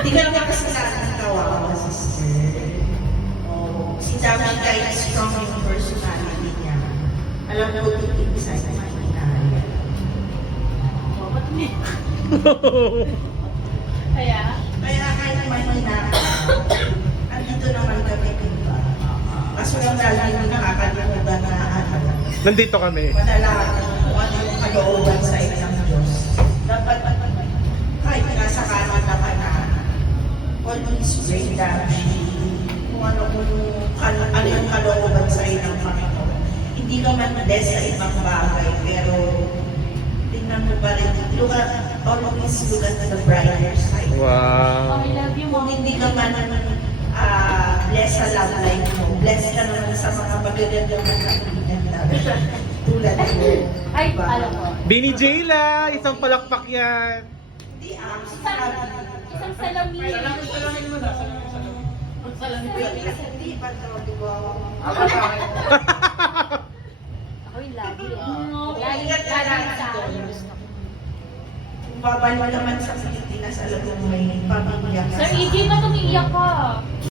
Hindi ka naman kasalanan ng kawawa, sister. Oh, si Dami kahit strong yung personality niya. Alam ko, isa sa mga inaya. Kaya? Kaya kahit mahina, andito naman kami, diba? Kaso lang lagi mo nakakalimutan na Nandito kami. madala kung ano yung kalooban sa isang Diyos. Dapat, kahit nasa kanan na ka na, always pray that kung ano yung kalooban sa isang Panginoon. Hindi ka man bless sa ibang bagay, pero tingnan mo pa rin, always look at the brighter side. Wow. I love you, Kung Mom. hindi ka man bless sa love life mo, bless ka naman sa mga magagandang kaibigan tulad mo. Ay, Diba? alam ko. Bini Jayla, isang palakpak yan. Hindi Isang salamin. Salamin mo na. Salamin. Hindi pa to, di ba? Ako yung lagi eh. Lagi Lagi ka sa na akin. Kung babalik naman sa Pilipinas, alam mo may pamilya ka. Sir EJ, ba't umiiyak ka?